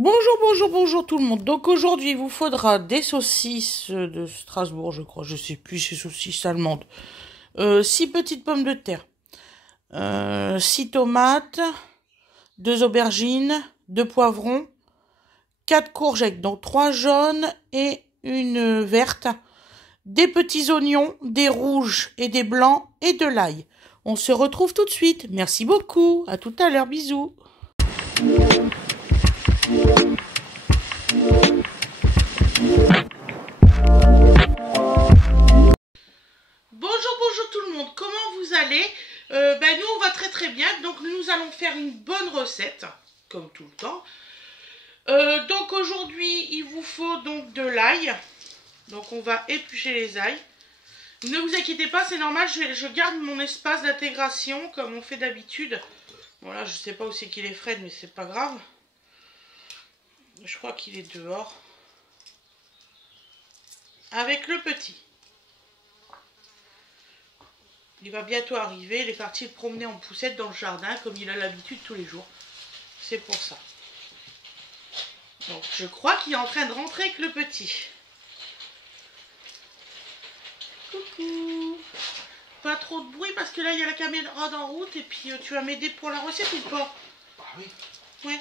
Bonjour tout le monde. Donc aujourd'hui, il vous faudra des saucisses de Strasbourg, je crois. Je sais plus, c'est saucisses allemandes. 6 petites pommes de terre. 6 tomates. 2 aubergines. 2 poivrons. 4 courgettes, donc 3 jaunes et une verte. Des petits oignons, des rouges et des blancs et de l'ail. On se retrouve tout de suite. Merci beaucoup. À tout à l'heure. Bisous. Bonjour tout le monde, comment vous allez? Nous on va très bien, donc nous allons faire une bonne recette, comme tout le temps. Donc aujourd'hui il vous faut donc de l'ail, donc on va éplucher les ailes. Ne vous inquiétez pas, c'est normal, je garde mon espace d'intégration comme on fait d'habitude. Voilà, je sais pas où c'est qu'il est Fred, mais c'est pas grave. Je crois qu'il est dehors. Avec le petit. Il va bientôt arriver, il est parti le promener en poussette dans le jardin comme il a l'habitude tous les jours. C'est pour ça. Donc je crois qu'il est en train de rentrer avec le petit. Coucou. Pas trop de bruit parce que là il y a la caméra en route et puis tu vas m'aider pour la recette ou pas? Ah oui. Ouais.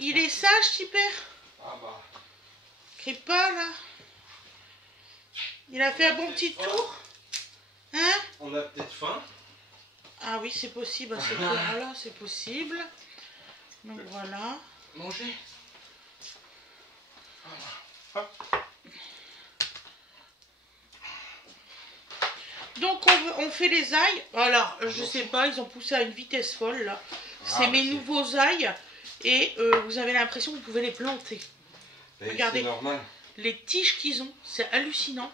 Il est sage, Tipper? Ah bah. Crie pas là. Il a fait un bon petit tour. Hein? On a peut-être faim. Ah oui, c'est possible, à cette heure-là, c'est possible. Donc voilà. Manger. Donc on fait les ails. Alors, je sais pas, ils ont poussé à une vitesse folle là. C'est mes nouveaux ails. Et vous avez l'impression que vous pouvez les planter. Regardez, normal. les tiges qu'ils ont, c'est hallucinant.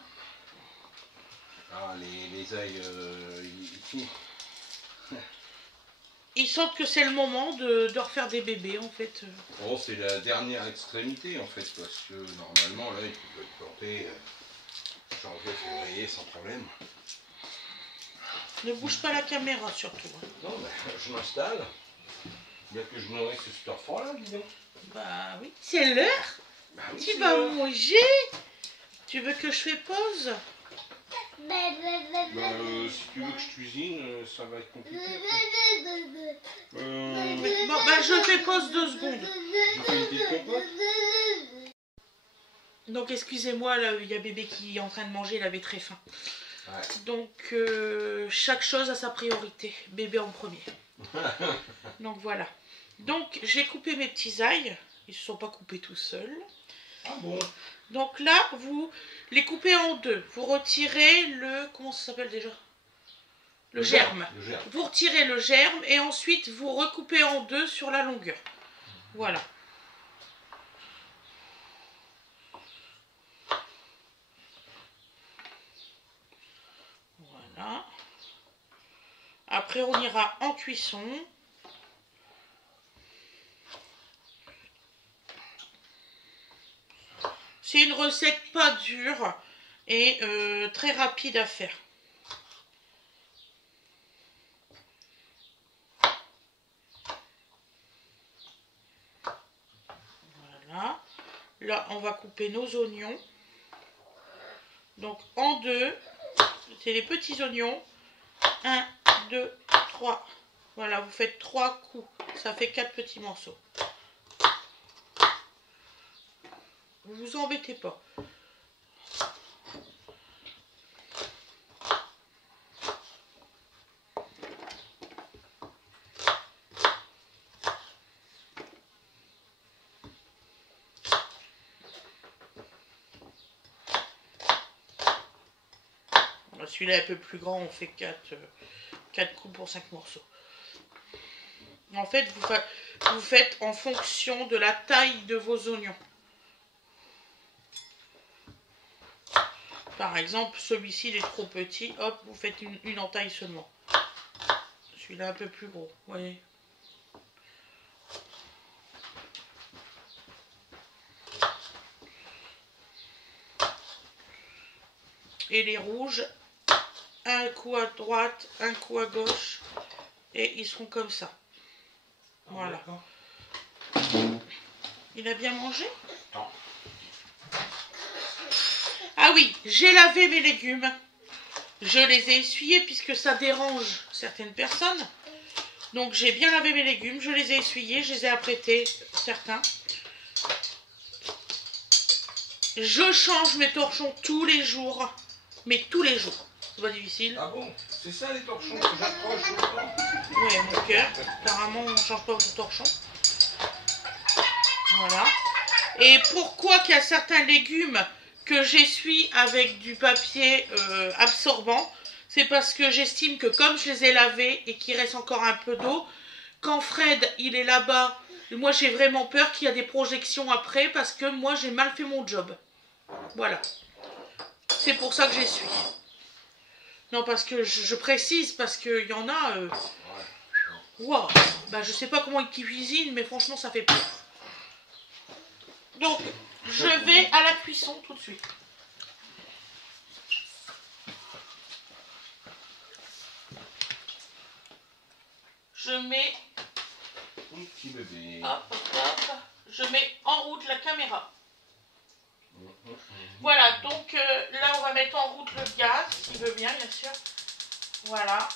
Ah, les ails ici. Ils sentent que c'est le moment de refaire des bébés en fait. Oh, c'est la dernière extrémité en fait, parce que normalement là, ils peuvent être plantés janvier, février sans problème. Ne bouge pas la caméra surtout. Non, je m'installe. Bien que je nourrisse cet enfant là, dis donc. Bah oui. C'est l'heure. Bah, oui, Tu vas manger. Tu veux que je fais pause? Si tu veux que je cuisine, ça va être compliqué. Je fais pause 2 secondes. Je fais une petite compote. Donc excusez-moi, il y a bébé qui est en train de manger, il avait très faim. Ouais. Donc chaque chose a sa priorité, bébé en premier. Donc voilà. Donc j'ai coupé mes petits ails, ils ne se sont pas coupés tout seuls. Ah bon? Donc là, vous les coupez en deux. Vous retirez le... Comment ça s'appelle déjà? Le germe. Vous retirez le germe et ensuite vous recoupez en deux sur la longueur. Voilà. Voilà. Après, on ira en cuisson. C'est une recette pas dure et très rapide à faire. Voilà. Là, on va couper nos oignons. Donc, en deux. C'est les petits oignons. 1, 2, 3. Voilà, vous faites 3 coups. Ça fait 4 petits morceaux. Vous vous embêtez pas. Celui-là est un peu plus grand, on fait 4 coups pour 5 morceaux. En fait, vous faites en fonction de la taille de vos oignons. Par exemple, celui-ci il est trop petit, hop, vous faites une entaille seulement. Celui-là un peu plus gros, vous voyez. Et les rouges, un coup à droite, un coup à gauche, et ils seront comme ça. Voilà. Il a bien mangé? Non. Ah oui, j'ai lavé mes légumes. Je les ai essuyés puisque ça dérange certaines personnes. Donc j'ai bien lavé mes légumes, je les ai essuyés, je les ai apprêtés, certains. Je change mes torchons tous les jours. Mais tous les jours. C'est pas difficile. Ah bon? C'est ça les torchons que j'approche tout le temps? Oui, mon cœur. Apparemment, on ne change pas de torchons. Voilà. Et pourquoi qu'il y a certains légumes que j'essuie avec du papier absorbant? C'est parce que j'estime que comme je les ai lavés et qu'il reste encore un peu d'eau, quand Fred il est là-bas, moi j'ai vraiment peur qu'il y a des projections après parce que moi j'ai mal fait mon job. Voilà. C'est pour ça que j'essuie. Non, parce que je précise, parce qu'il y en a... Wow. Bah, je sais pas comment ils cuisinent, mais franchement ça fait peur. Donc, je vais à la cuisson tout de suite. Je mets... Mon petit bébé. Hop, hop. Je mets en route la caméra. Voilà, donc là on va mettre en route le gaz, s'il veut bien sûr. Voilà.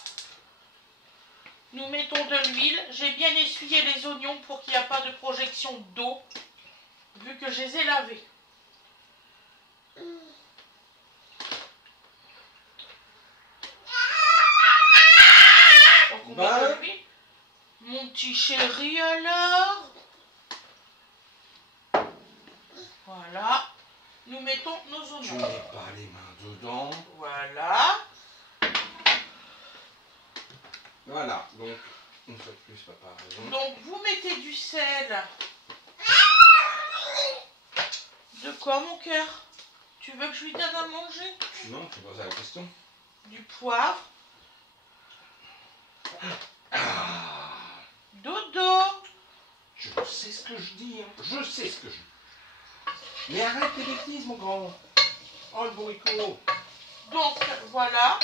Nous mettons de l'huile. J'ai bien essuyé les oignons pour qu'il n'y ait pas de projection d'eau, vu que je les ai lavés. Donc on met de l'huile. Mon petit chéri alors. Voilà. Nous mettons nos oignons. Tu mets pas les mains dedans. Voilà. Voilà, donc, une fois de plus, papa a raison. Donc, vous mettez du sel. De quoi, mon cœur? Tu veux que je lui donne à manger? Non, tu poses la question. Du poivre. Ah, Dodo. je sais ce que je dis, hein. Je sais ce que je dis. Mais arrête tes bêtises, mon grand. Oh, le bourricot. Donc, voilà.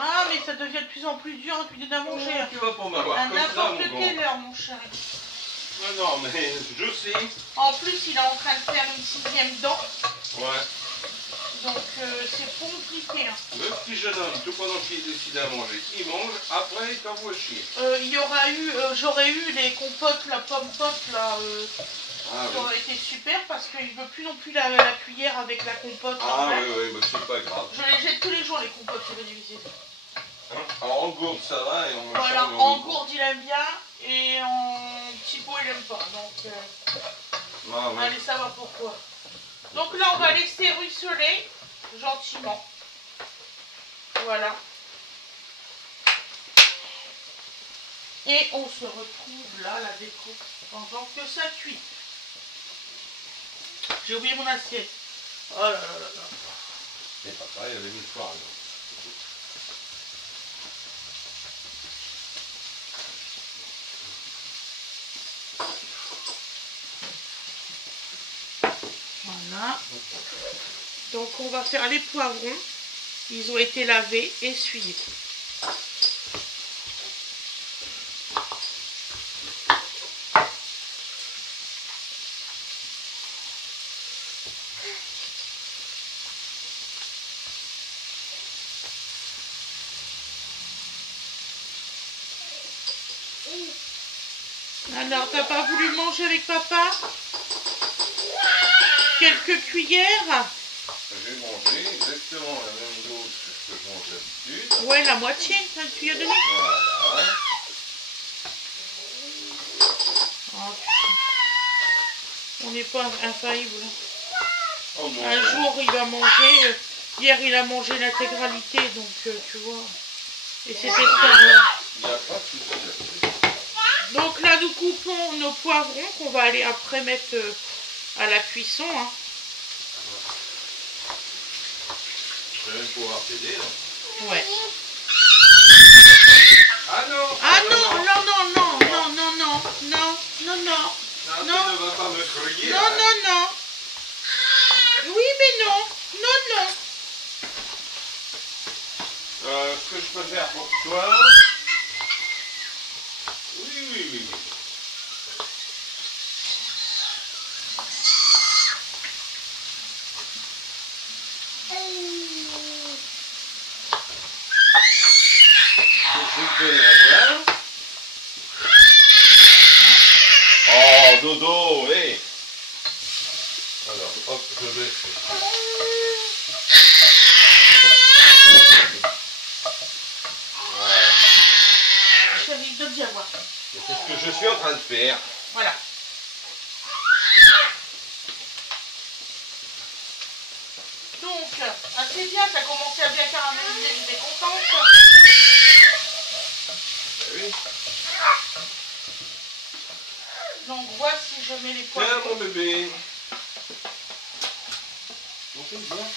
Ah, mais ça devient de plus en plus dur de lui donner à manger. Tu vas pas m'avoir À comme ça, n'importe mon quelle grand. heure, mon chéri. Non, non, mais je sais. En plus, il est en train de faire une 6e dent. Ouais. Donc, c'est compliqué. Hein. Le petit jeune homme, tout pendant qu'il décide à manger, il mange, après il t'envoie chier. Il y aura eu, j'aurais eu les compotes, la pomme pote, là. Ça aurait été super parce qu'il ne veut plus non plus la cuillère avec la compote. Ah oui, oui, mais c'est pas grave. Je les jette tous les jours, les compotes, c'est pas difficile. Hein, alors en gourde ça va et en machin, Voilà, en gourde il aime bien et en petit pot il aime pas. Donc, ah, ouais. allez savoir pourquoi. Donc là, on va laisser ruisseler gentiment. Voilà. Et on se retrouve là, la déco, pendant que ça cuit. J'ai oublié mon assiette. Oh là là là là. Et papa, il avait mis le soir. Voilà. Donc on va faire les poivrons. Ils ont été lavés, essuyés. Alors, t'as pas voulu manger avec papa? Quelques cuillères? J'ai mangé exactement la même dose que ce que je mange d'habitude. Ouais, la moitié, une cuillère de nuit. Voilà. Oh, on n'est pas infaillible. Oh non. Un jour, il va manger. Hier, il a mangé l'intégralité, donc tu vois. Et c'était ça. Il n'y a pas de souci. Donc là, nous coupons nos poivrons qu'on va aller après mettre à la cuisson. Hein. Je vais même pouvoir t'aider là. Ouais. Ah non. Ah non, non, non, non, non, non, non, non, non, non. Tu Non. ne vas pas me crier. Non, non, non. Oui, mais non. Non, non. Ce que je peux faire pour toi, vais te donner à boire. Oh, dodo, hé. Alors, hop, je vais. Voilà. Chérie, donne-y à boire. C'est ce que je suis en train de faire. Voilà. Donc, c'est bien, ça a commencé à bien caraméliser, j'étais contente. Ben oui. Donc, voici, je mets les Tiens, poivrons. mon bébé. On fait bien.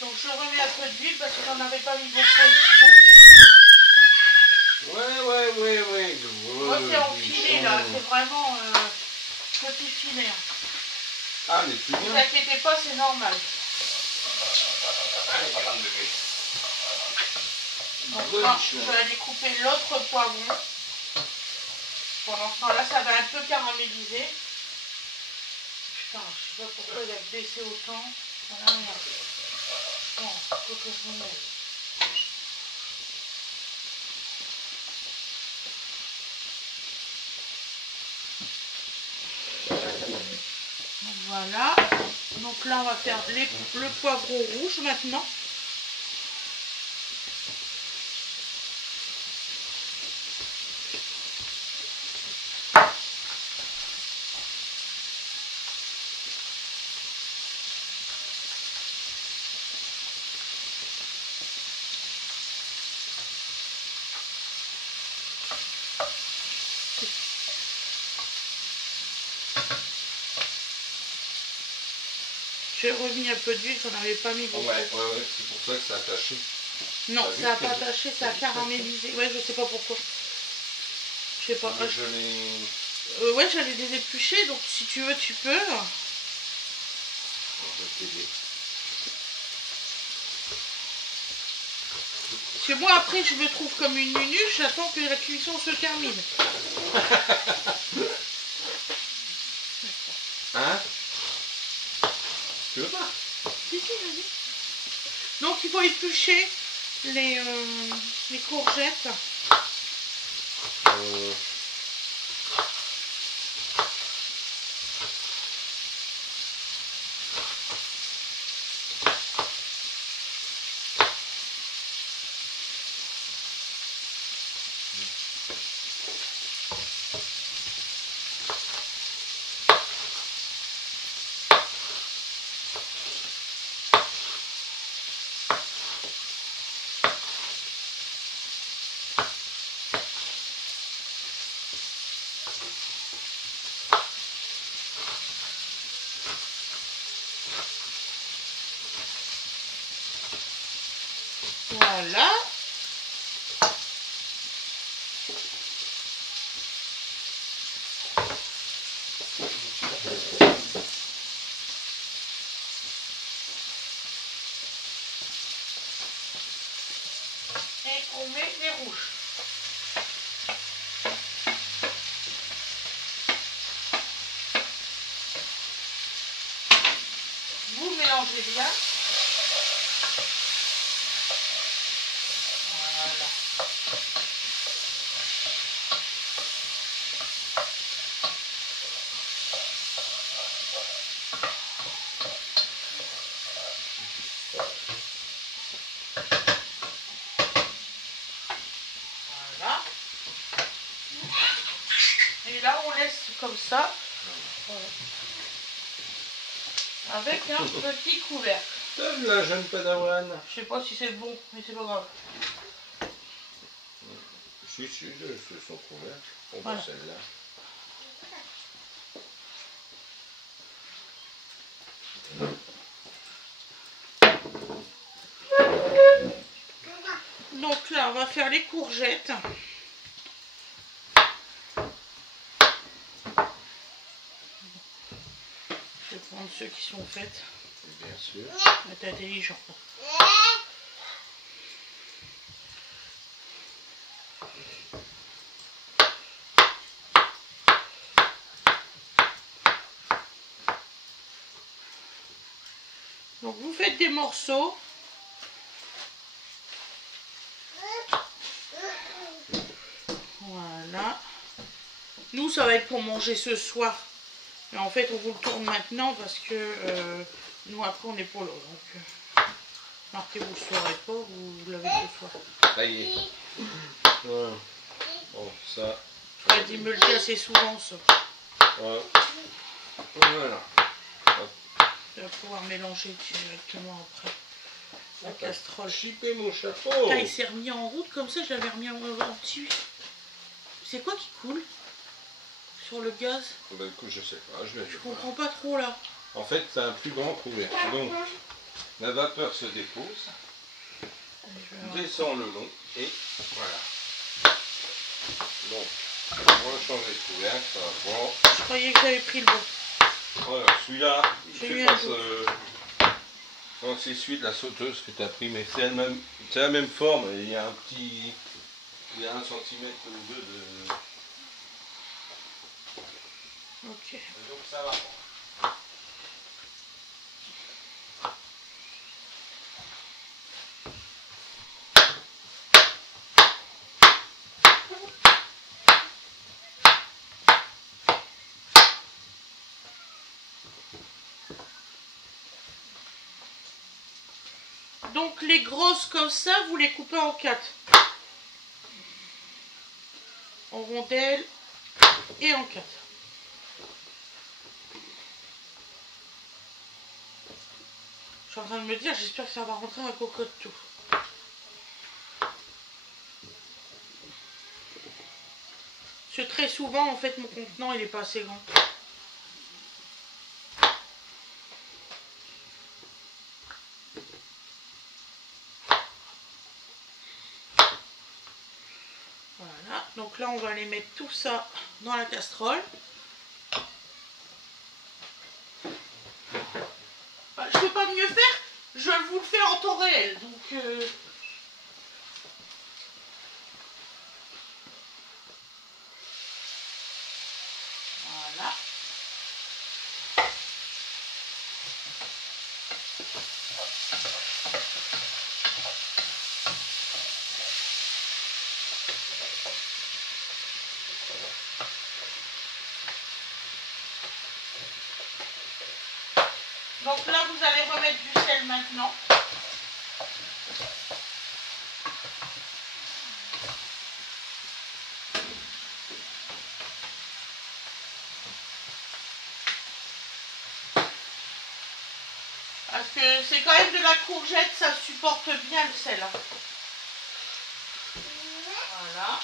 Donc, je remets un peu d'huile parce que j'en avais pas mis beaucoup. Ouais. Moi, c'est en filet, là. C'est vraiment petit filet. Ah, mais plus Ne vous bien. inquiétez pas, c'est normal. Allez, mon bébé. Donc là, je vais aller couper l'autre poivron. Pendant ce temps-là, ça va un peu caraméliser. Putain, je sais pas pourquoi il a baissé autant. Voilà, regarde. Bon, faut que je me mette. Voilà. Donc là, on va faire le poivron rouge maintenant. J'ai remis un peu d'huile, j'en avais pas mis beaucoup. Ouais, c'est pour ça que ça a taché. Non, ça n'a pas taché, ça a caramélisé. Ouais, je sais pas pourquoi. Je sais pas. Ouais, j'allais les éplucher, donc si tu veux, tu peux. Je vais t'aider. Parce que moi, après, je me trouve comme une nunuche, j'attends que la cuisson se termine. Hein? Tu veux pas? Si, vas-y. Donc, il faut éplucher les courgettes. Voilà. Et on met les rouges. Vous mélangez bien. Voilà. Voilà. Et là, on laisse comme ça. Voilà. Avec un petit couvercle. Donne la jeune padawane. Je sais pas si c'est bon, mais c'est pas grave. Si, c'est son couvercle. On Voilà. voit celle-là. Donc là, on va faire les courgettes. Je vais prendre ceux qui sont faites. Bien sûr. T'es intelligent. Donc vous faites des morceaux. Voilà. Nous, ça va être pour manger ce soir. Mais en fait, on vous le tourne maintenant parce que nous, après, on est pour l'eau. Donc, marquez, vous le saurez pas, vous l'avez ce soir. Ça y est. Voilà. Bon, ça. Fred, il me le dit assez souvent, ça. Voilà. Voilà. Tu vas pouvoir mélanger directement après. La casserole. Chipé mon chapeau. Putain, il s'est remis en route comme ça, je l'avais remis en dessus. C'est quoi qui coule sur le gaz? Bah écoute, je sais pas, Je comprends pas trop là. En fait, c'est un plus grand couvercle. Donc, la vapeur se dépose, descend le long et voilà. Donc, on va changer de couvercle, ça va prendre. Je croyais que j'avais pris le bon. Voilà, celui-là, il fait pas ce... Donc c'est celui de la sauteuse que tu as pris, mais c'est la même forme, il y a un petit... Il y a 1 centimètre ou 2 de... Ok. Donc ça va. Donc les grosses comme ça, vous les coupez en 4. En rondelles et en 4. Je suis en train de me dire, j'espère que ça va rentrer à cocotte tout. Parce que très souvent, en fait, mon contenant, il n'est pas assez grand. Voilà, donc là, on va aller mettre tout ça dans la casserole. Bah, je peux pas mieux faire, je vous le fais en temps réel, donc... Voilà. Donc là, vous allez remettre du sel maintenant. Parce que c'est quand même de la courgette, ça supporte bien le sel. Voilà.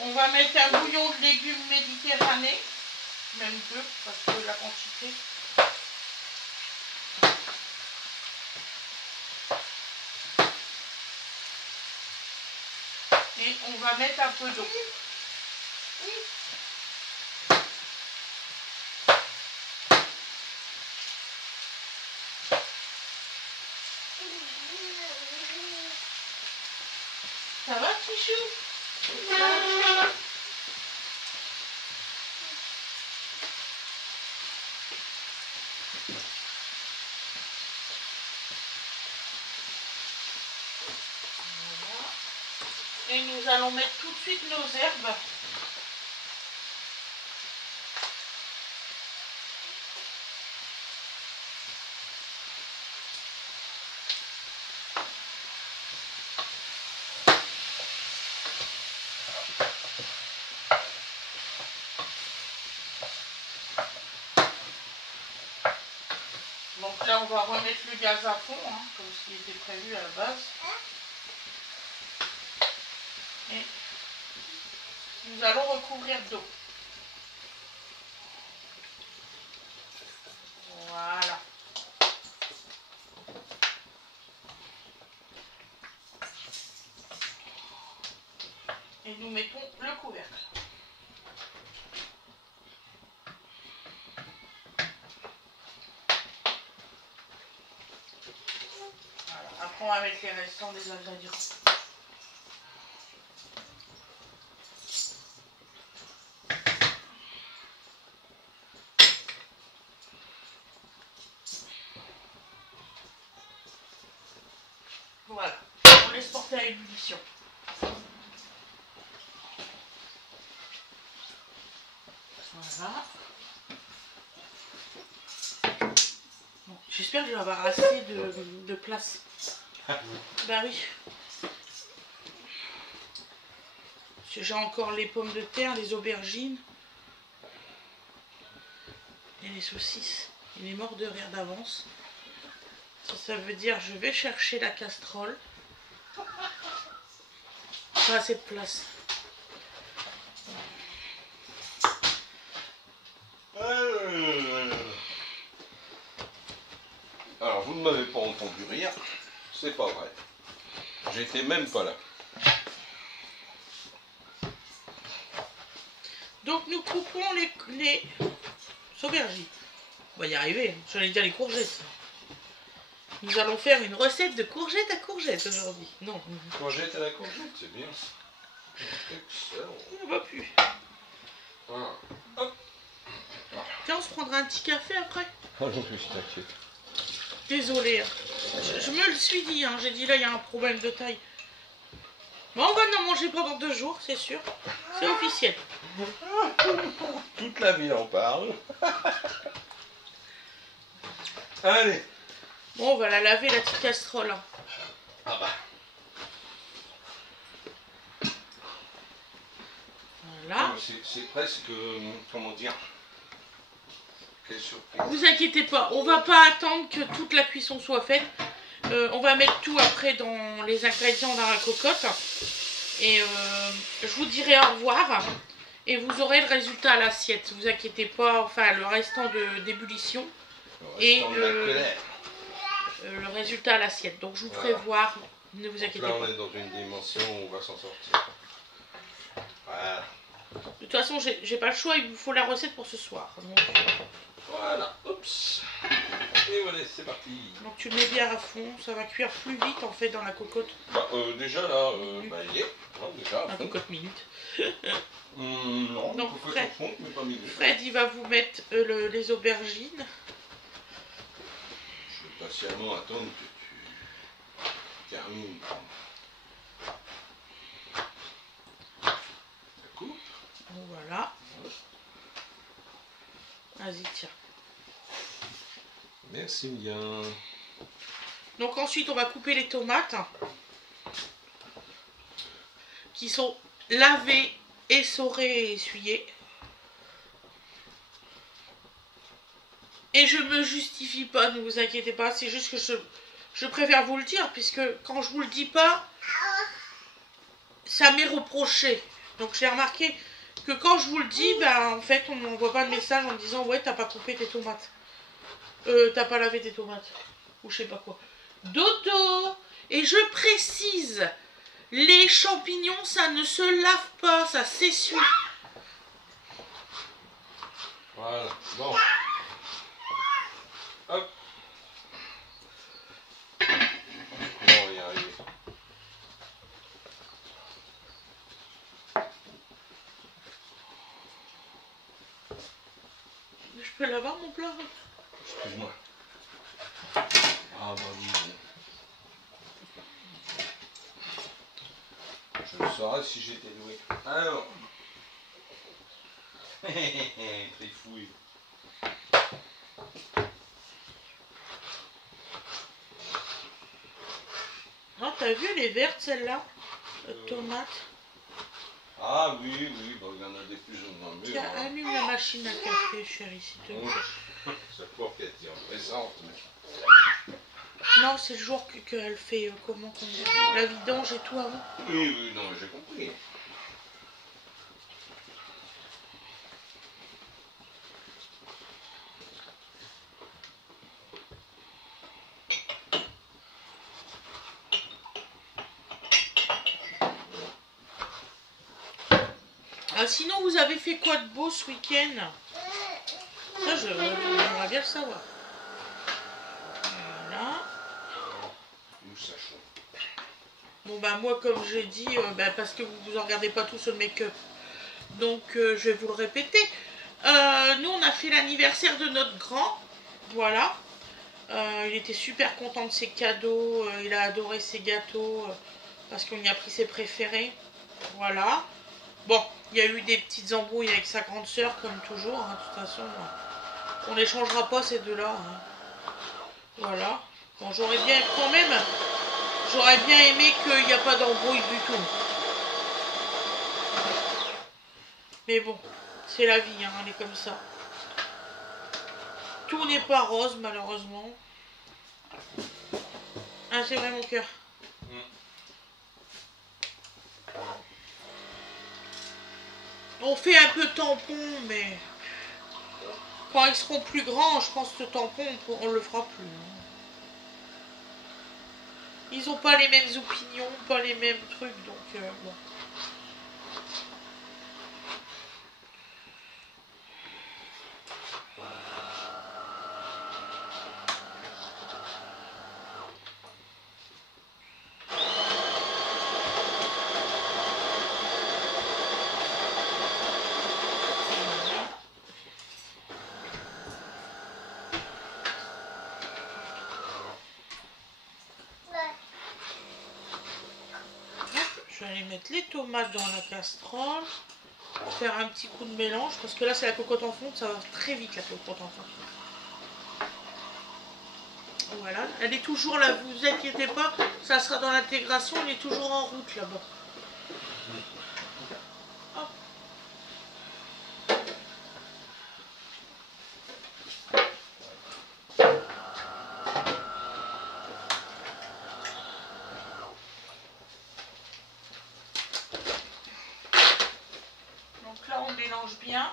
On va mettre un bouillon de légumes méditerranéens. Même 2, parce que la quantité. Et on va mettre un peu d'eau. Ça va, petit chou? Et nous allons mettre tout de suite nos herbes. Donc là, on va remettre le gaz à fond, hein, comme ce qui était prévu à la base. Et nous allons recouvrir d'eau. Voilà. Et nous mettons le couvercle. Voilà. Après, on va mettre les restants des ingrédients. ébullition. Voilà. Bon, j'espère que je vais avoir assez de place. Bah oui. J'ai encore les pommes de terre, les aubergines et les saucisses. Il est mort de rire d'avance. Ça veut dire je vais chercher la casserole. Pas assez de place. Alors vous ne m'avez pas entendu rire, c'est pas vrai. J'étais même pas là. Donc nous coupons les aubergines. On va y arriver, j'allais dire les courgettes. Nous allons faire une recette de courgette à courgette aujourd'hui. Non. Courgette à la courgette, c'est bien. Excellent. On ne va plus. Ah. Hop. Tiens, on se prendra un petit café après. Ah non, je t'inquiète. Désolée. Je me le suis dit, hein. J'ai dit là il y a un problème de taille. Bon, on va en manger pendant 2 jours, c'est sûr. C'est officiel. Toute la ville en parle. Allez. Bon, on va la laver la petite casserole. Hein. Ah bah. Voilà. C'est presque, comment dire, quelle surprise. Vous inquiétez pas, on va pas attendre que toute la cuisson soit faite. On va mettre tout après dans les ingrédients dans la cocotte. Et je vous dirai au revoir. Et vous aurez le résultat à l'assiette. Vous inquiétez pas, enfin le restant d'ébullition. Et le résultat à l'assiette. Donc je vous ferai voir. Ne vous inquiétez là, pas. on est dans une dimension où on va s'en sortir. Voilà. De toute façon, j'ai pas le choix. Il vous faut la recette pour ce soir. Donc, voilà. Oups. Et voilà, c'est parti. donc tu le mets bien à fond. Ça va cuire plus vite en fait dans la cocotte. Bah, déjà là, bah, il est. Non, déjà. La cocotte minute. Non, Donc, cocotte fond, mais pas minute. Fred, il va vous mettre les aubergines. Je vais patiemment attendre que tu termines. Ça coupe. Donc, voilà. Vas-y, tiens. Merci bien. Donc ensuite, on va couper les tomates qui sont lavées, essorées et essuyées. Et je me justifie pas, ne vous inquiétez pas, c'est juste que je préfère vous le dire, puisque quand je vous le dis pas, ça m'est reproché. Donc j'ai remarqué que quand je vous le dis, ben en fait on ne m'envoie pas de message en me disant ouais t'as pas coupé tes tomates. T'as pas lavé tes tomates. Ou je sais pas quoi. Dodo. Et je précise, les champignons ça ne se lave pas, ça s'essuie. Voilà, bon. Hop. Bon, on va y arriver. Je peux l'avoir mon plat? Excuse-moi. Ah bah oui. Je le saurais si j'étais doué. Alors. Trifouille. Non, t'as vu, elle est verte celle-là, tomate. Ah oui, oui, bah, il y en a des plus ou moins mûres. Tiens, allume la machine à café, chérie, s'il te plaît. C'est pour qu'elle t'y représente. Non, c'est le jour qu'elle fait, comment qu'on dit, la vidange et tout avant. Oui, oui, non, j'ai compris. Ah, sinon, vous avez fait quoi de beau ce week-end? Ça, j'aimerais bien le savoir. Voilà. Nous sachons. Bon, bah, moi, comme j'ai dit, bah, parce que vous ne regardez pas tout sur le make-up, donc je vais vous le répéter. Nous, on a fait l'anniversaire de notre grand. Voilà. Il était super content de ses cadeaux. Il a adoré ses gâteaux. parce qu'on y a pris ses préférés. Voilà. Bon, il y a eu des petites embrouilles avec sa grande sœur, comme toujours. Hein. De toute façon, on n'échangera pas ces deux-là. Hein. Voilà. Bon, j'aurais bien quand même, j'aurais bien aimé qu'il n'y a pas d'embrouille du tout. Mais bon, c'est la vie, hein, elle est comme ça. Tout n'est pas rose, malheureusement. Ah, c'est vrai, mon cœur. On fait un peu tampon, mais quand ils seront plus grands, je pense que ce tampon, on le fera plus. Hein. Ils n'ont pas les mêmes opinions, pas les mêmes trucs, donc bon. Je vais aller mettre les tomates dans la casserole. Faire un petit coup de mélange. Parce que là, c'est la cocotte en fonte. Ça va très vite, la cocotte en fonte. Voilà. Elle est toujours là. Vous inquiétez pas. Ça sera dans l'intégration. Elle est toujours en route là-bas. Bien.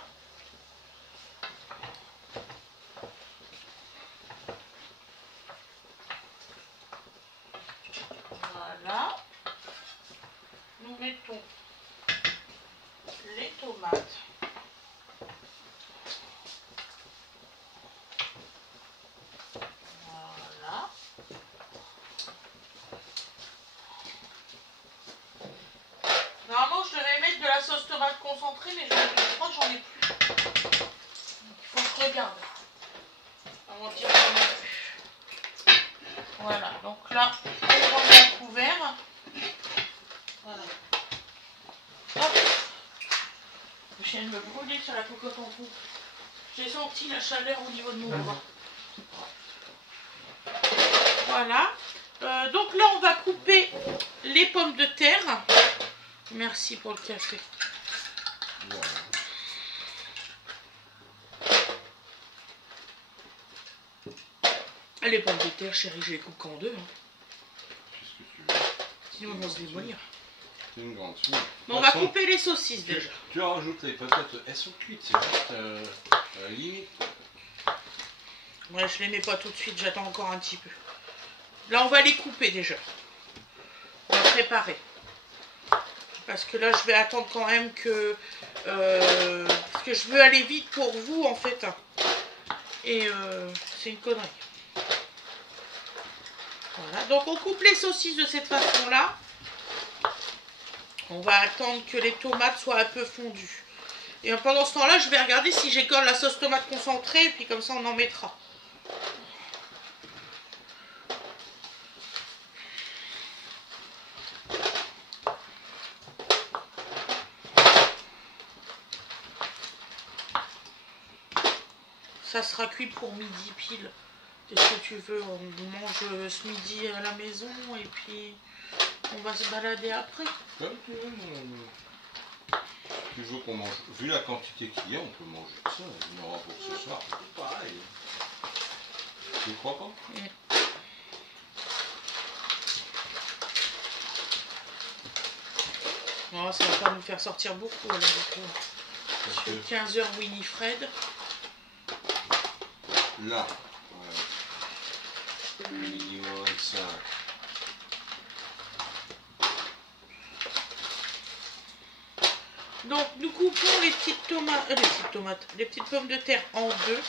Voilà. Nous mettons les tomates. Voilà. Normalement, je devais mettre de la sauce tomate concentrée, mais je crois que j'en ai plus. Donc, il faut que je regarde. Avant de dire que j'en ai plus. Voilà, donc là, on prend un couvert. Voilà. Hop. Je viens de me brûler sur la cocotte en fond. J'ai senti la chaleur au niveau de mon bras. Voilà. Donc là, on va couper les pommes de terre. Merci pour le café. Voilà. Les pommes de terre, chérie, je les coupe qu'en deux. Hein. Sinon, on va se démolir. C'est une grande fille. Bon, on va couper les saucisses déjà. Tu rajoutes les patates, elles sont cuites, c'est juste limite. Ouais, je les mets pas tout de suite, j'attends encore un petit peu. Là, on va les couper déjà. On va préparer. Parce que là, je vais attendre quand même que... parce que je veux aller vite pour vous, en fait. Et c'est une connerie. Voilà, donc on coupe les saucisses de cette façon-là. On va attendre que les tomates soient un peu fondues. Et pendant ce temps-là, je vais regarder si j'école la sauce tomate concentrée, et puis comme ça, on en mettra. Ça sera cuit pour midi pile. Qu'est-ce que tu veux? On mange ce midi à la maison et puis on va se balader après. Comme tu veux, tu veux qu'on mange. Vu la quantité qu'il y a, on peut manger ça. On aura pour ce soir. C'est pareil. Tu ne crois pas? Non, ça va pas nous faire sortir beaucoup. Là, sur 15h Winifred. Là. Midi moins 25. Donc nous coupons les petites tomates, les petites pommes de terre en deux.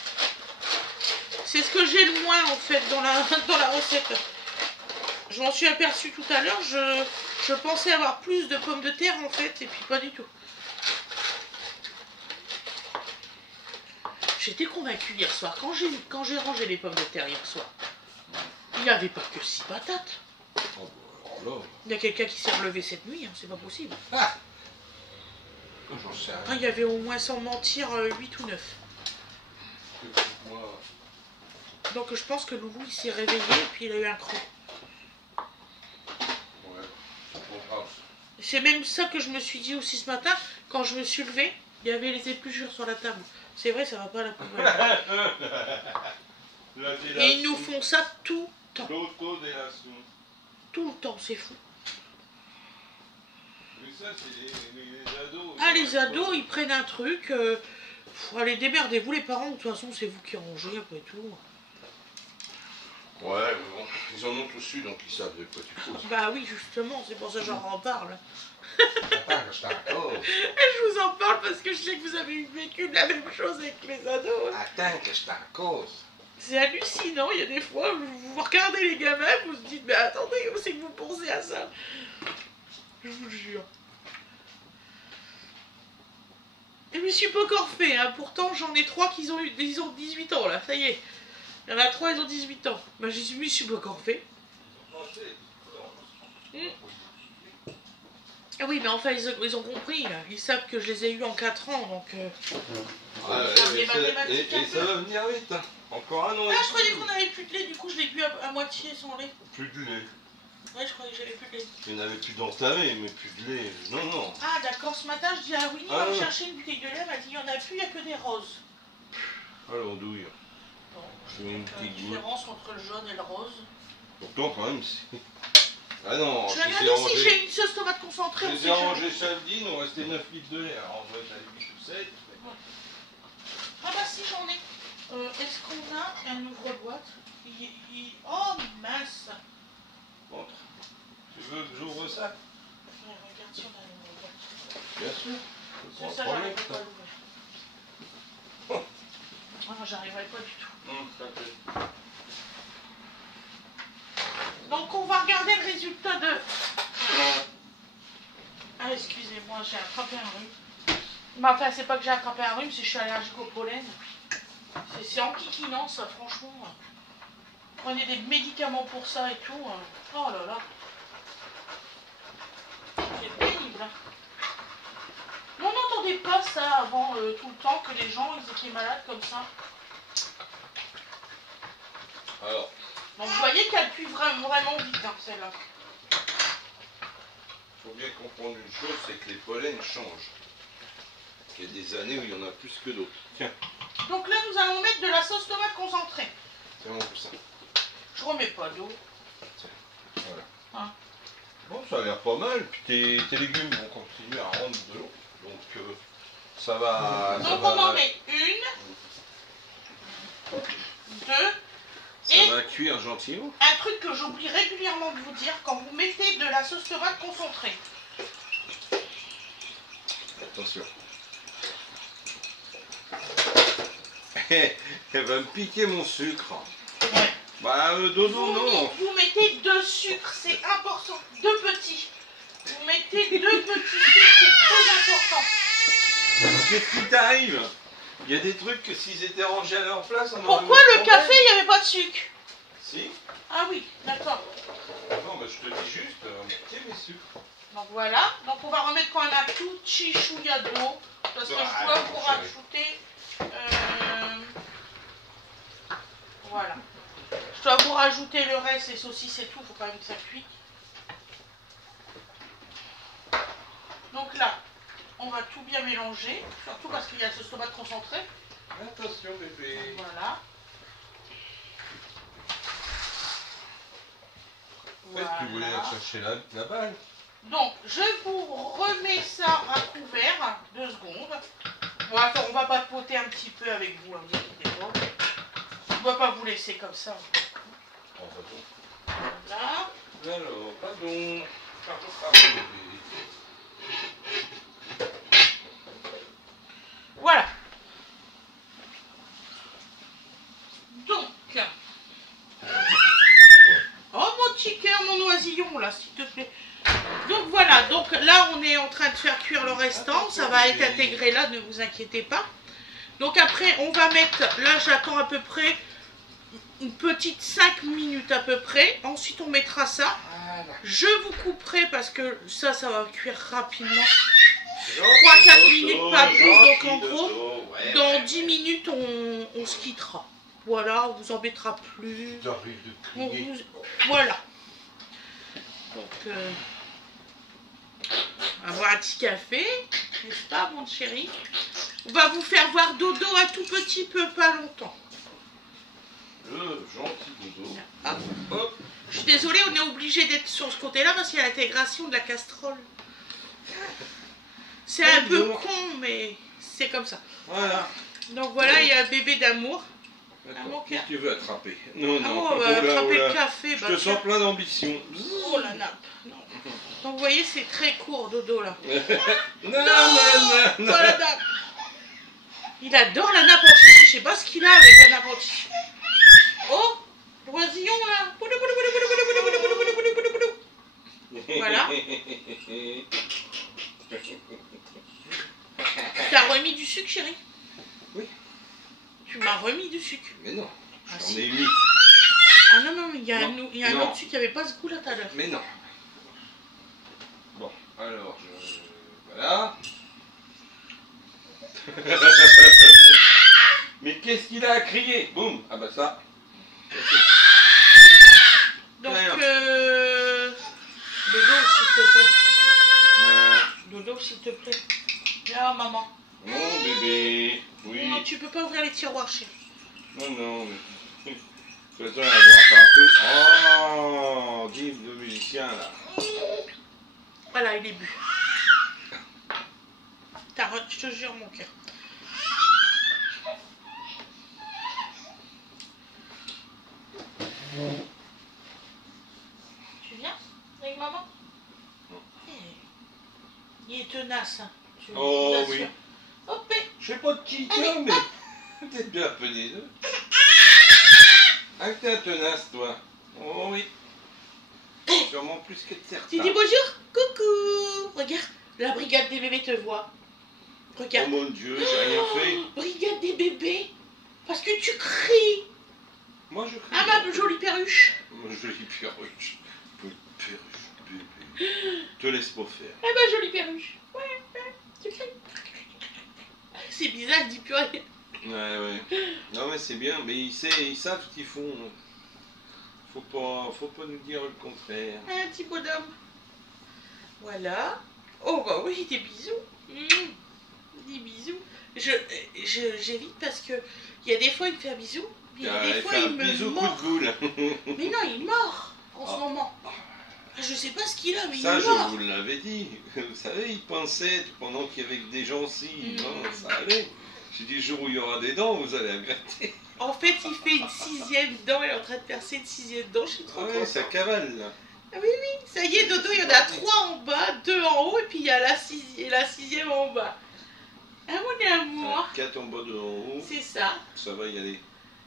C'est ce que j'ai le moins en fait dans la recette. Je m'en suis aperçue tout à l'heure, je pensais avoir plus de pommes de terre en fait, et puis pas du tout. J'étais convaincue hier soir, quand j'ai rangé les pommes de terre hier soir, il n'y avait pas que 6 patates. Oh, Oh. Il y a quelqu'un qui s'est relevé cette nuit, hein, c'est pas possible. Ah, j'en sais rien. Ah, il y avait au moins, sans mentir, 8 ou 9. Moi, Donc je pense que Loulou il s'est réveillé et puis il a eu un creux. ouais, c'est grave. C'est même ça que je me suis dit aussi ce matin, quand je me suis levée, il y avait les épluchures sur la table. C'est vrai, ça va pas à la poubelle. Et ils nous font ça tout le temps. L'autodélation. Tout le temps, c'est fou. Mais ça, c'est les ados. Ah, les ados, ils prennent un truc. Allez, démerdez-vous les parents, de toute façon, c'est vous qui rangez après tout. Ouais, mais bon, ils en ont tous eu, donc ils savent de quoi tu causes. Bah oui, justement, c'est pour ça que j'en parle. Attends, je t'accorde. Et je vous en parle parce que je sais que vous avez vécu la même chose avec les ados. Attends que je t'en cause. C'est hallucinant, il y a des fois, vous regardez les gamins, vous vous dites, mais attendez, où c'est que vous pensez à ça? Je vous le jure. Et je me suis pas encore fait, hein. Pourtant j'en ai 3 qui ont 18 ans là, ça y est. Il y en a 3, ils ont 18 ans. Bah je me suis pas encore fait. Ah oui, mais enfin ils ont compris, là. Ils savent que je les ai eus en 4 ans, donc... Et ça va venir vite, hein. Encore un an. Ah, je croyais qu'on avait plus de lait, du coup je l'ai bu à moitié sans lait. Plus de lait. Ouais, je croyais que j'avais plus de lait. Il n'y en avait plus d'entamé, mais plus de lait. Non, non. Ah d'accord, ce matin je dis à Winnie, va me chercher une bouteille de lait, elle m'a dit il n'y en a plus, il n'y a que des roses. Ah, l'andouille. Bon, C'est une petite différence entre le jaune et le rose. Pourtant, quand même, c'est... Ah non, je vais regarder si j'ai une sauce tomate concentrée. Je les ai rangés samedi, il nous restait 9 litres de lait. Alors, on va être à 8 ou 7. Ouais. Ah bah si, j'en ai. Est-ce qu'on a un ouvre-boîte? Oh mince. Montre. Tu veux que j'ouvre ça? Ouais, regarde si on a un ouvre-boîte. Bien sûr. C'est ça, j'arriverai pas à l'ouvrir. Oh. Ah non, j'arriverai pas du tout. Donc on va regarder le résultat de... Ah excusez-moi, j'ai attrapé un rhume. Mais enfin c'est pas que j'ai attrapé un rhume, c'est que je suis allergique au pollen. C'est enquiquinant ça, franchement. Prenez des médicaments pour ça et tout. Oh là là. C'est pénible. Mais on n'entendait pas ça avant tout le temps, que les gens ils étaient malades comme ça. Alors. Donc vous voyez qu'elle pue vraiment vite, hein, celle-là. Il faut bien comprendre une chose, c'est que les pollens changent. Il y a des années où il y en a plus que d'autres. Tiens. Donc là, nous allons mettre de la sauce tomate concentrée. C'est bon pour ça. Je remets pas d'eau. Voilà. Hein. Bon, ça a l'air pas mal. Puis tes légumes vont continuer à rendre de l'eau. Donc ça va... Donc on en met une, deux... Ça va cuire gentiment. Un truc que j'oublie régulièrement de vous dire, quand vous mettez de la sauce tomate concentrée. Attention. Elle va me piquer mon sucre. Ouais. Bah, Dodo, non. Vous mettez 2 sucres, c'est important. 2 petits. Vous mettez 2 petits sucres, c'est très important. Qu'est-ce qui t'arrive? Il y a des trucs que s'ils étaient rangés à leur place, on aurait... Pourquoi le café, il n'y avait pas de sucre? Si. Ah oui, d'accord. Non, mais je te dis juste, mettez mes sucres. Donc voilà, donc on va remettre quand même un tout petit chouïa d'eau, parce que je dois vous rajouter... Voilà. Je dois vous rajouter le reste, les saucisses et tout, il faut quand même que ça cuit. Donc là, on va tout bien mélanger, surtout parce qu'il y a ce tomate concentré. Attention bébé. Voilà. Voilà. Tu voulais aller chercher la balle. Donc, je vous remets ça à couvert, 2 secondes. Bon, attends, on va papoter un petit peu avec vous, hein, vous inquiétez pas. On ne va pas vous laisser comme ça. Oh, pardon. Là. Alors, pardon. Pardon, bébé. Voilà. Donc. Oh mon petit cœur, mon oisillon là, s'il te plaît. Donc voilà, donc là on est en train de faire cuire le restant, ça va être intégré là, ne vous inquiétez pas. Donc après on va mettre, là j'attends à peu près une petite 5 minutes à peu près, ensuite on mettra ça. Je vous couperai parce que ça va cuire rapidement. 3-4 minutes, pas plus. Donc en gros, dans 10 minutes, on se quittera. Voilà, on vous embêtera plus. Voilà. Donc, on va boire un petit café, n'est-ce pas, mon chéri? On va vous faire voir dodo un tout petit peu, pas longtemps. Gentil dodo. Ah. Hop. Je suis désolée, on est obligé d'être sur ce côté-là parce qu'il y a l'intégration de la casserole. C'est un peu con, mais c'est comme ça. Voilà. Donc voilà, il y a un bébé d'amour. Qu'est-ce que tu veux attraper? Non, non. Oh, bah, attraper le café. Je te sens plein d'ambition. Oh la nappe. Non. Donc vous voyez, c'est très court, dodo là. Non, non. Pas la nappe. Il adore la nappe en tissu. Je sais pas ce qu'il a avec la nappe en tissu. Oh, l'oisillon là. Voilà. T'as remis du sucre, chérie? Oui. Tu m'as remis du sucre. Mais non, Ah, j'en ai mis. Ah non, non, il y a un autre sucre qui avait pas ce goût là tout à l'heure. Mais non. Bon, alors, voilà. Mais qu'est-ce qu'il a à crier? Boum. Ah bah ça. Donc, Dodo, s'il te plaît. Dodo, s'il te plaît. Viens, maman. Mon bébé. Oui. Non, tu peux pas ouvrir les tiroirs, chérie. Non, non, mais... Tu vas en avoir partout. Oh, div de musicien, là. Voilà, il est bu. Je te jure, mon cœur. Tu viens avec maman? Non. Il est tenace, hein. Oh oui. Hop, je sais pas de qui, tiens, mais t'es bien un peu des deux. Ah, t'es un tenace, toi. Oh oui. Sûrement plus que de certains. Tu dis bonjour? Coucou. Regarde, la brigade des bébés te voit. Regarde. Oh mon Dieu, j'ai rien fait. Brigade des bébés. Parce que tu cries. Moi, je crie. Ah, ma jolie perruche. Ma jolie perruche. Perruche, bébé. Te laisse pas faire. Ah, ma jolie perruche. Ouais, tu cries. C'est bizarre, il dit plus rien. Ouais. Non, mais c'est bien. Mais ils savent ce qu'ils font. Faut pas nous dire le contraire. Un petit bonhomme. Voilà. Oh, bah oui, des bisous. Des bisous. J'évite parce que il y a des fois il me fait un bisou. Puis des fois il me bisou mord. coup de boule. Mais non, il mord en ce moment. Je sais pas ce qu'il a, mais ça, il mord. Ça, je vous l'avais dit. Vous savez, il pensait pendant qu'il y avait que des gencives. Ça allait. J'ai dit, le jour où il y aura des dents, vous allez regretter. En fait, il fait une 6e dent, il est en train de percer une 6e dent, je suis trop contente. Ça cavale là. Ah oui, ça y est, Dodo, il y en a 3 en bas, 2 en haut, et puis il y a la 6e en bas. Ah, mon amour. 4 en bas, 2 en haut. C'est ça. Ça va y aller.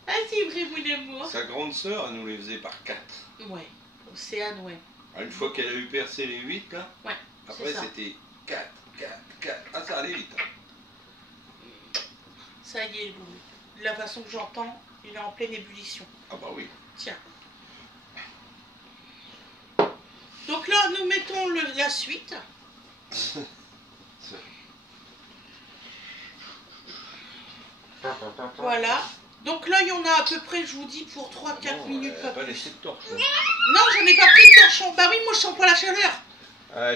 Ah, c'est vrai, mon amour. Sa grande sœur, elle nous les faisait par 4. Ouais, Océane, ouais. Une fois qu'elle a eu percé les 8, là, ouais, après c'était 4. Ah, ça allait vite. Ça y est, de la façon que j'entends, il est en pleine ébullition. Ah bah oui. Tiens. Donc là, nous mettons la suite. Voilà. Donc là, il y en a à peu près, je vous dis, pour 3-4 minutes. Pas laissé de torche. Non, j'en ai pas pris de torchon. Bah oui, moi, je sens pas la chaleur.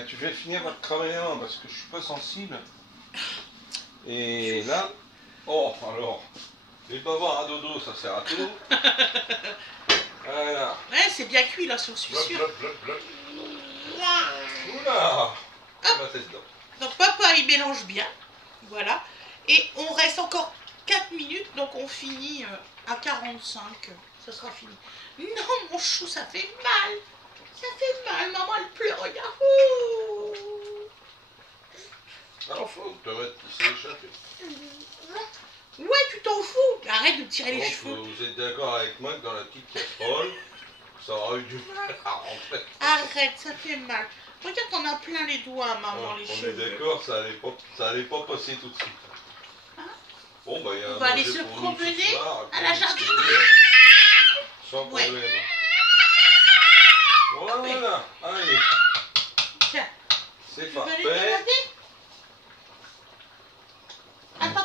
Tu vas finir par te travailler les mains parce que je suis pas sensible. Et là... Oh, alors... Les bavards à dodo, ça sert à tout. Voilà. Ouais, c'est bien cuit, là, sur suis sûr. Oula. Donc, papa, il mélange bien. Voilà. Et on reste encore 4 minutes, donc on finit à 45. Ça sera fini. Non, mon chou, ça fait mal. Ça fait mal. Maman, elle pleure. Regarde. Alors, faut te mettre pour s'échapper. Ouais, tu t'en fous. Arrête de me tirer les cheveux. Vous êtes d'accord avec moi que dans la petite casserole, ça aura eu du mal à rentrer. Arrête, ça fait mal. Regarde, on a plein les doigts, maman, les cheveux. On est d'accord, ça allait pas passer tout de suite. Hein? Bon, bah, on va aller se promener à la jardinerie. Sans problème. Voilà, allez. Tiens. C'est Tu veux aller te parfait. balader? Attends.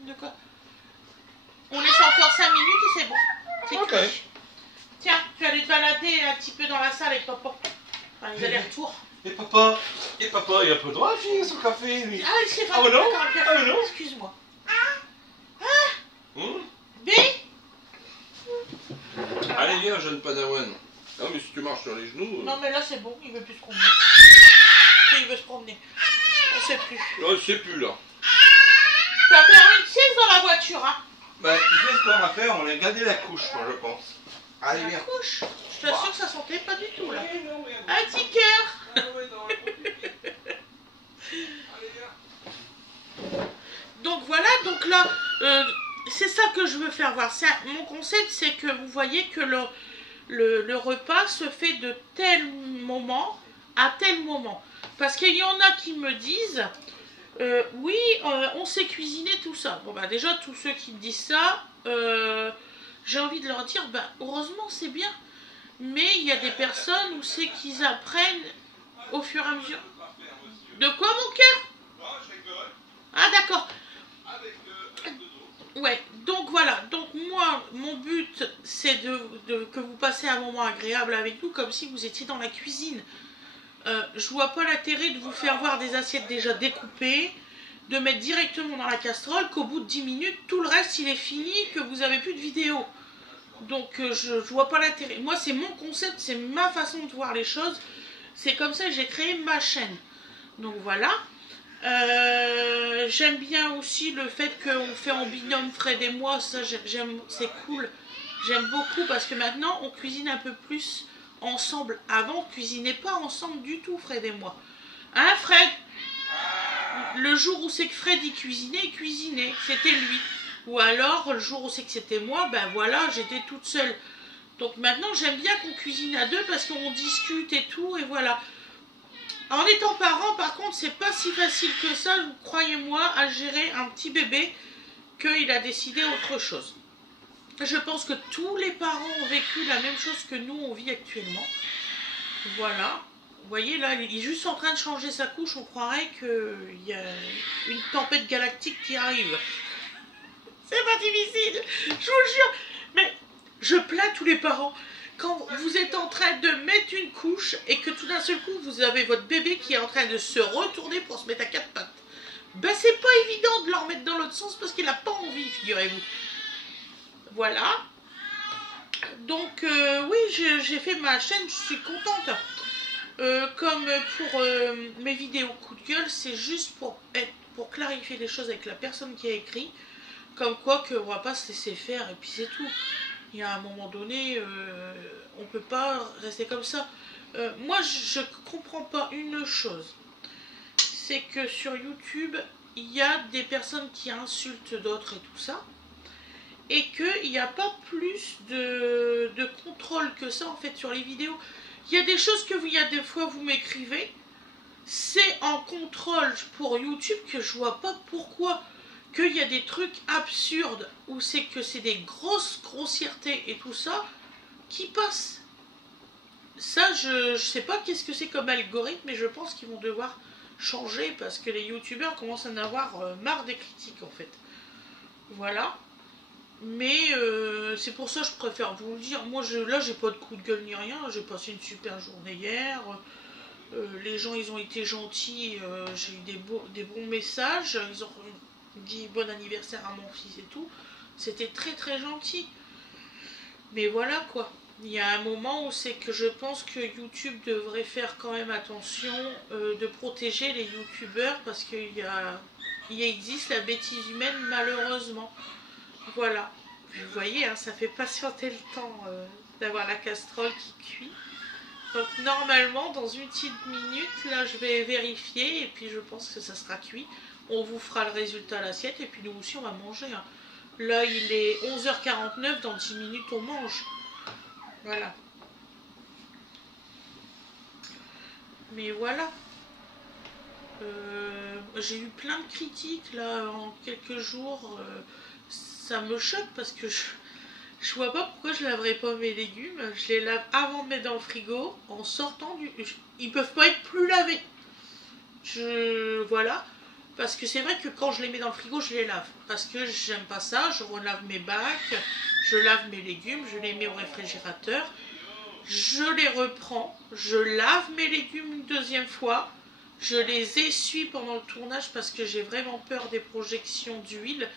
De quoi? On laisse encore 5 minutes et c'est bon. C'est Ok. cuit. Tiens, tu vas aller te balader un petit peu dans la salle avec papa. Enfin, les allers-retours. Et papa, il a pas le droit de finir son café, lui. Ah, c'est vrai. Ah, bah non. D'accord, le café. Ah, bah non. Excuse-moi. Hum. B. Allez, viens, jeune padawan. Non, mais si tu marches sur les genoux... Non, mais là, c'est bon. Il veut plus se promener. Il veut se promener. On sait plus. Oh, je sais plus, là. Tu as permis de sieste dans la voiture, hein? Bah, tu sais ce qu'on va faire? On va garder la couche, moi, je pense. Allez, La viens. couche. Je t'assure que ça sentait pas du tout, là. Oui, non, mais... Un petit cœur. Ah, ouais, non, allez, viens. Donc voilà, donc là, c'est ça que je veux faire voir. Mon concept, c'est que vous voyez que le repas se fait de tel moment à tel moment. Parce qu'il y en a qui me disent, oui, on sait cuisiner tout ça. Bon, bah déjà, tous ceux qui me disent ça, j'ai envie de leur dire, bah, heureusement, c'est bien. Mais il y a des personnes où c'est qu'ils apprennent au fur et à mesure. De quoi, mon cœur? Ah, d'accord. Ouais, donc voilà, donc moi, mon but, c'est que vous passez un moment agréable avec nous, comme si vous étiez dans la cuisine. Je vois pas l'intérêt de vous faire voir des assiettes déjà découpées, de mettre directement dans la casserole, qu'au bout de 10 minutes, tout le reste, il est fini, que vous avez plus de vidéo. Donc je vois pas l'intérêt. Moi, c'est mon concept, c'est ma façon de voir les choses. C'est comme ça que j'ai créé ma chaîne. Donc voilà. J'aime bien aussi le fait qu'on fait en binôme Fred et moi, ça j'aime, c'est cool, j'aime beaucoup parce que maintenant on cuisine un peu plus ensemble. Avant on cuisinait pas ensemble du tout, Fred et moi, hein Fred? Le jour où c'est que Fred il cuisinait, c'était lui, ou alors le jour où c'est que c'était moi, ben voilà, j'étais toute seule. Donc maintenant j'aime bien qu'on cuisine à deux parce qu'on discute et tout, et voilà. En étant parent, par contre, c'est pas si facile que ça, croyez-moi, à gérer un petit bébé qu'il a décidé autre chose. Je pense que tous les parents ont vécu la même chose que nous, on vit actuellement. Voilà. Vous voyez, là, il est juste en train de changer sa couche, on croirait qu'il y a une tempête galactique qui arrive. C'est pas difficile, je vous jure. Mais je plains tous les parents. Quand vous êtes en train de mettre une couche et que tout d'un seul coup vous avez votre bébé qui est en train de se retourner pour se mettre à quatre pattes, ben c'est pas évident de le remettre dans l'autre sens parce qu'il n'a pas envie, figurez-vous. Voilà. Donc oui, j'ai fait ma chaîne, je suis contente. Comme pour mes vidéos coup de gueule, c'est juste pour clarifier les choses avec la personne qui a écrit. Comme quoi qu'on va pas se laisser faire et puis c'est tout. Il y a un moment donné, on peut pas rester comme ça. Moi, je comprends pas une chose. C'est que sur YouTube, il y a des personnes qui insultent d'autres et tout ça. Et qu'il n'y a pas plus de contrôle que ça, en fait, sur les vidéos. Il y a des choses que il y a des fois, vous m'écrivez. C'est en contrôle pour YouTube que je vois pas pourquoi. Qu'il y a des trucs absurdes où c'est que c'est des grosses grossièretés et tout ça qui passent. Ça, je sais pas qu'est-ce que c'est comme algorithme, mais je pense qu'ils vont devoir changer parce que les youtubeurs commencent à en avoir marre des critiques en fait. Voilà. Mais c'est pour ça que je préfère vous le dire. Moi, là, j'ai pas de coup de gueule ni rien. J'ai passé une super journée hier. Les gens, ils ont été gentils. J'ai eu des bons messages. Ils ont dit bon anniversaire à mon fils et tout. C'était très très gentil. Mais voilà quoi. Il y a un moment où c'est que je pense que YouTube devrait faire quand même attention de protéger les youtubeurs parce il existe la bêtise humaine malheureusement. Voilà. Vous voyez, hein, ça fait patienter le temps d'avoir la casserole qui cuit. Donc normalement, dans une petite minute, là je vais vérifier et puis je pense que ça sera cuit. On vous fera le résultat à l'assiette et puis nous aussi on va manger. Hein. Là il est 11h49, dans 10 minutes on mange. Voilà. Mais voilà. J'ai eu plein de critiques là en quelques jours. ça me choque parce que je vois pas pourquoi je laverais pas mes légumes. Je les lave avant de mettre dans le frigo, en sortant du... Ils peuvent pas être plus lavés. Voilà. Parce que c'est vrai que quand je les mets dans le frigo, je les lave. Parce que j'aime pas ça. Je relave mes bacs, je lave mes légumes, je les mets au réfrigérateur. Je les reprends, je lave mes légumes une deuxième fois. Je les essuie pendant le tournage parce que j'ai vraiment peur des projections d'huile.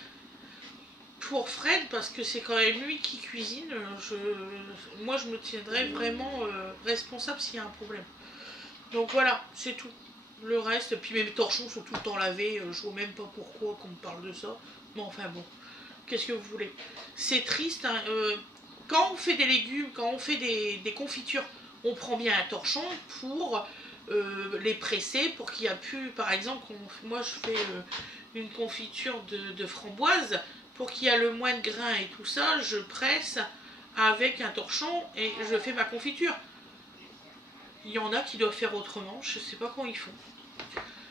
Pour Fred, parce que c'est quand même lui qui cuisine, moi je me tiendrai vraiment responsable s'il y a un problème. Donc voilà, c'est tout. Le reste, puis mes torchons sont tout le temps lavés, je vois même pas pourquoi qu'on me parle de ça. Mais enfin bon, qu'est-ce que vous voulez? C'est triste, hein, quand on fait des légumes, quand on fait des confitures, on prend bien un torchon pour les presser, pour qu'il y a plus, par exemple, moi je fais une confiture de framboise. Pour qu'il y ait le moins de grains et tout ça, je presse avec un torchon et je fais ma confiture. Il y en a qui doivent faire autrement, je ne sais pas comment ils font.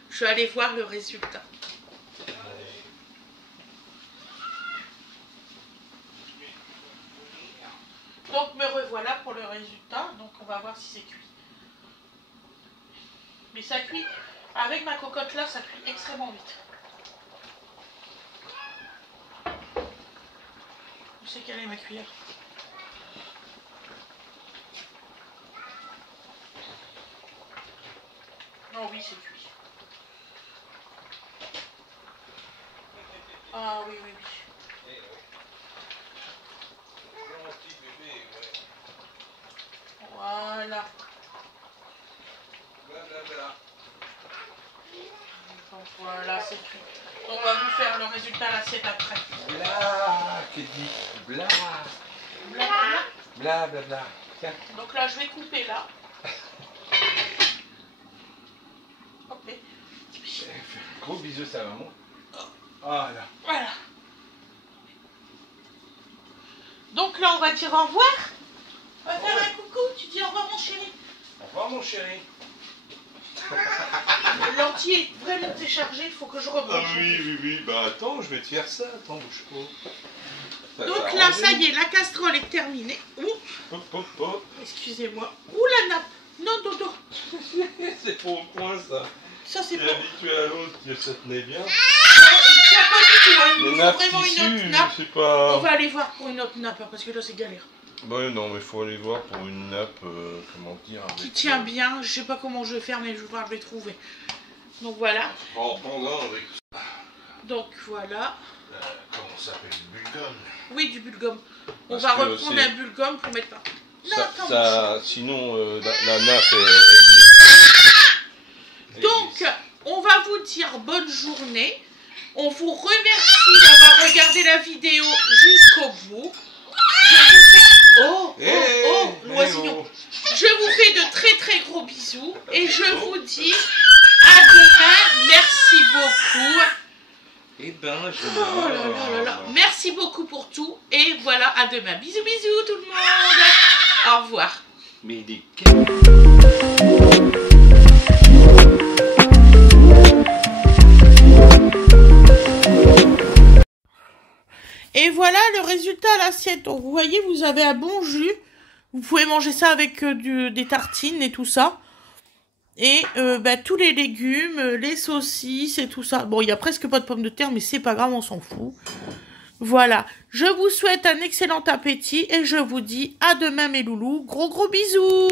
Je vais aller voir le résultat. Donc me revoilà pour le résultat, donc on va voir si c'est cuit. Mais ça cuit, avec ma cocotte là, ça cuit extrêmement vite. Je sais quelle est ma cuillère. Oh oui, c'est cuit. Ah oui, oui, oui. Voilà. Donc voilà, c'est cuit. On va vous faire le résultat à l'assiette après. Bla, qu'est-ce que dit? Bla. Bla, Bla, bla, bla. Tiens. donc là, je vais couper là. Hop. Gros bisous, ça va, maman. Voilà. Voilà. Donc là, on va dire au revoir. On va faire un coucou. Tu dis au revoir, mon chéri. Au revoir, mon chéri. L'anti est vraiment déchargé, il faut que je rebranche. Ah oui, oui, oui. Bah attends, je vais te faire ça. Attends, bouge pas. Donc là, ça y est, la casserole est terminée. Ouh. Hop, hop, hop. Excusez-moi. Ouh, la nappe. Non, dodo. C'est pas au point, ça. Ça, c'est T'es pas... habitué à l'autre, que ça tenait bien. Tu n'as pas du tout, hein. Il Les nous faut nappes vraiment tissus, une autre nappe. c'est pas... On va aller voir pour une autre nappe, hein, parce que là, c'est galère. Bah non, mais faut aller voir pour une nappe, comment dire... Avec, Qui tient bien. Je sais pas comment je vais faire, mais je vais trouver. Donc voilà. En pendant avec... Donc voilà. comment ça s'appelle? Du bulgum. Oui, du bulgum. On Parce va que reprendre c'est- un bulgum pour mettre par... Non, Ça, attends, ça, sinon, la nappe est Donc, on va vous dire bonne journée. On vous remercie d'avoir regardé la vidéo jusqu'au bout. Je vous fais... Oh, l'oisillon. Je vous fais de très très gros bisous. Et je vous dis à demain. Merci beaucoup. Eh ben, je... Oh là là là là. Merci beaucoup pour tout. Et voilà, à demain. Bisous, bisous tout le monde. Au revoir. Mais des... Et voilà le résultat à l'assiette. Donc vous voyez, vous avez un bon jus. Vous pouvez manger ça avec des tartines et tout ça. Et tous les légumes, les saucisses et tout ça. Bon, il n'y a presque pas de pommes de terre, mais c'est pas grave, on s'en fout. Voilà. Je vous souhaite un excellent appétit et je vous dis à demain mes loulous. Gros bisous.